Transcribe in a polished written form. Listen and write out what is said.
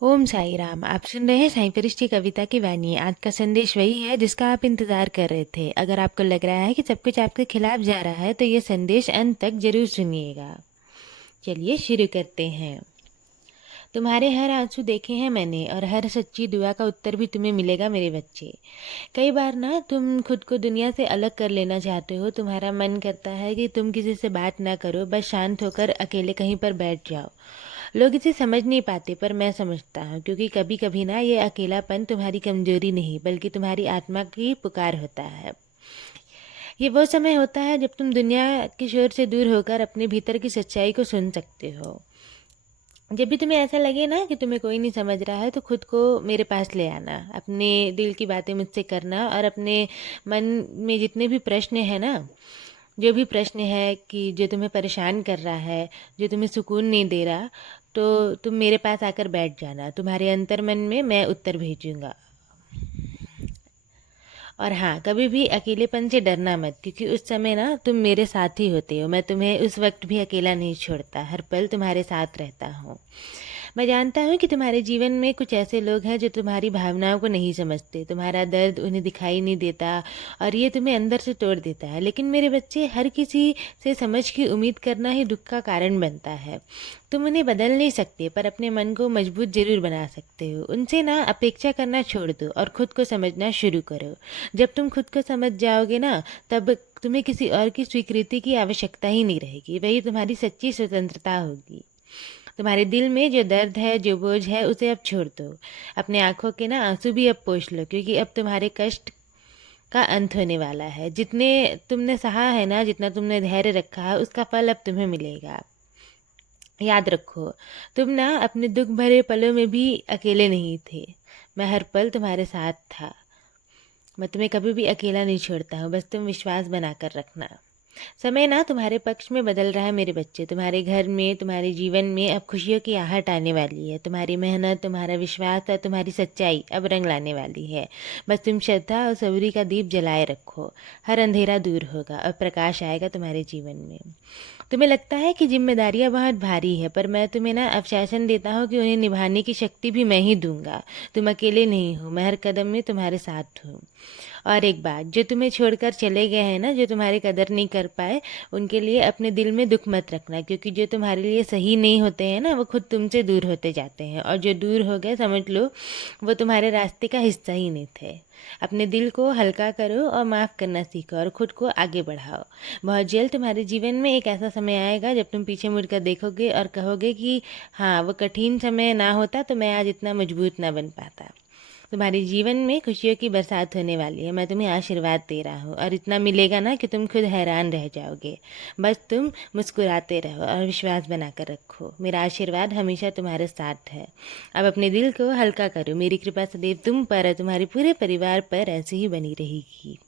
ओम साई राम। आप सुन रहे हैं साईं फरिश्ते कविता की वाणी। आज का संदेश वही है जिसका आप इंतजार कर रहे थे। अगर आपको लग रहा है कि सब कुछ आपके खिलाफ जा रहा है तो ये संदेश अंत तक जरूर सुनिएगा। चलिए शुरू करते हैं। तुम्हारे हर आंसू देखे हैं मैंने और हर सच्ची दुआ का उत्तर भी तुम्हें मिलेगा मेरे बच्चे। कई बार ना तुम खुद को दुनिया से अलग कर लेना चाहते हो। तुम्हारा मन करता है कि तुम किसी से बात ना करो, बस शांत होकर अकेले कहीं पर बैठ जाओ। लोग इसे समझ नहीं पाते पर मैं समझता हूँ, क्योंकि कभी कभी ना ये अकेलापन तुम्हारी कमजोरी नहीं बल्कि तुम्हारी आत्मा की पुकार होता है। ये वो समय होता है जब तुम दुनिया के शोर से दूर होकर अपने भीतर की सच्चाई को सुन सकते हो। जब भी तुम्हें ऐसा लगे ना कि तुम्हें कोई नहीं समझ रहा है तो खुद को मेरे पास ले आना, अपने दिल की बातें मुझसे करना और अपने मन में जितने भी प्रश्न हैं ना, जो भी प्रश्न है कि जो तुम्हें परेशान कर रहा है, जो तुम्हें सुकून नहीं दे रहा, तो तुम मेरे पास आकर बैठ जाना। तुम्हारे अंतर्मन में मैं उत्तर भेजूंगा। और हाँ, कभी भी अकेलेपन से डरना मत, क्योंकि उस समय ना तुम मेरे साथ ही होते हो। मैं तुम्हें उस वक्त भी अकेला नहीं छोड़ता, हर पल तुम्हारे साथ रहता हूँ। मैं जानता हूँ कि तुम्हारे जीवन में कुछ ऐसे लोग हैं जो तुम्हारी भावनाओं को नहीं समझते, तुम्हारा दर्द उन्हें दिखाई नहीं देता और ये तुम्हें अंदर से तोड़ देता है। लेकिन मेरे बच्चे, हर किसी से समझ की उम्मीद करना ही दुख का कारण बनता है। तुम उन्हें बदल नहीं सकते पर अपने मन को मजबूत जरूर बना सकते हो। उनसे ना अपेक्षा करना छोड़ दो और खुद को समझना शुरू करो। जब तुम खुद को समझ जाओगे ना, तब तुम्हें किसी और की स्वीकृति की आवश्यकता ही नहीं रहेगी। वही तुम्हारी सच्ची स्वतंत्रता होगी। तुम्हारे दिल में जो दर्द है, जो बोझ है, उसे अब छोड़ दो। अपने आंखों के ना आंसू भी अब पोंछ लो, क्योंकि अब तुम्हारे कष्ट का अंत होने वाला है। जितने तुमने सहा है ना, जितना तुमने धैर्य रखा है, उसका फल अब तुम्हें मिलेगा। याद रखो, तुम ना अपने दुख भरे पलों में भी अकेले नहीं थे। मैं हर पल तुम्हारे साथ था। मैं तुम्हें कभी भी अकेला नहीं छोड़ता हूँ, बस तुम विश्वास बनाकर रखना। समय ना तुम्हारे पक्ष में बदल रहा है मेरे बच्चे। तुम्हारे घर में, तुम्हारे जीवन में अब खुशियों की आहट आने वाली है। तुम्हारी मेहनत, तुम्हारा विश्वास और तुम्हारी सच्चाई अब रंग लाने वाली है। बस तुम श्रद्धा और सबूरी का दीप जलाए रखो। हर अंधेरा दूर होगा और प्रकाश आएगा तुम्हारे जीवन में। तुम्हें लगता है कि जिम्मेदारियां बहुत भारी है, पर मैं तुम्हें ना आश्वासन देता हूँ कि उन्हें निभाने की शक्ति भी मैं ही दूंगा। तुम अकेले नहीं हो, मैं हर कदम में तुम्हारे साथ हूँ। और एक बात, जो तुम्हें छोड़कर चले गए हैं ना, जो तुम्हारी कदर नहीं कर पाए, उनके लिए अपने दिल में दुख मत रखना, क्योंकि जो तुम्हारे लिए सही नहीं होते हैं ना, वो खुद तुमसे दूर होते जाते हैं। और जो दूर हो गए, समझ लो वो तुम्हारे रास्ते का हिस्सा ही नहीं थे। अपने दिल को हल्का करो और माफ़ करना सीखो और खुद को आगे बढ़ाओ। बहुत जल्द तुम्हारे जीवन में एक ऐसा समय आएगा जब तुम पीछे मुड़कर देखोगे और कहोगे कि हाँ, वो कठिन समय ना होता तो मैं आज इतना मजबूत ना बन पाता। तुम्हारे जीवन में खुशियों की बरसात होने वाली है। मैं तुम्हें आशीर्वाद दे रहा हूँ और इतना मिलेगा ना कि तुम खुद हैरान रह जाओगे। बस तुम मुस्कुराते रहो और विश्वास बनाकर रखो। मेरा आशीर्वाद हमेशा तुम्हारे साथ है। अब अपने दिल को हल्का करो। मेरी कृपा सदैव तुम पर और तुम्हारे पूरे परिवार पर ऐसे ही बनी रहेगी।